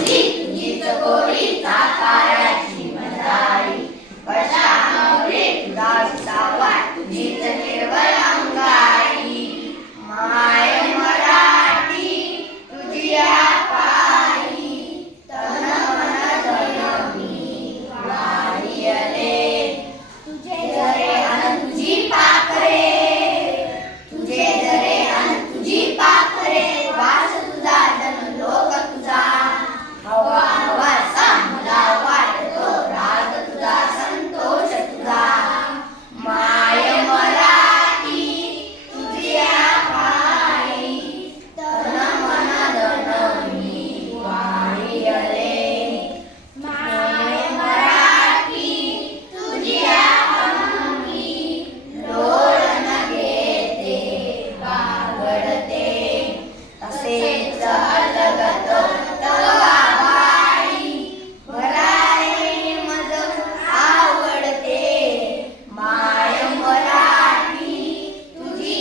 बोली तुझीच गोडी साकाराची मजाई कशामध्ये तुझा विसावा तुझीच केवळ अंगाई माय मराठी तुझी पायी तन मन धन मी वाहियले तुझे जरे अन तुझी पाखरे तुझे जरे अन तुझी पाखरे वास तुझा जन लोक तुझा हवा हवा मला वाटतो राग तुझा संतोष तुझा माय मराठी तुझी पायी तन मन धन मी वाहियले माय मराठी तुझी अंगी लोळ न घेते बागडते तसेच अलगत तवाबाई भरारे मज आवडते माय मराठी तुझी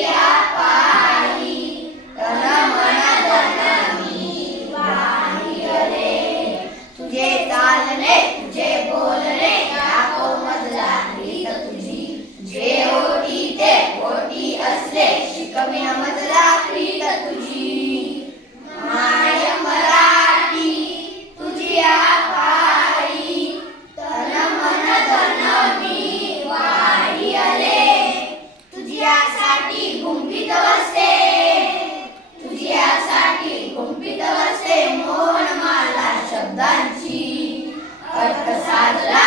पायी तन मन धन मी वाहियले तुझे चालणे तुझे बोलणे दाखव मजला रीत तुझी जे ओटी ते ओटी असले शिकविन मजला प्रीत तुझी माय मराठी तुझी पायी तन मन धन मी वाहियले तुझ्यासाठी गुंफित बसते तुझ्यासाठी गुंफित बसते मोहन माला शब्दांची अर्थ साधला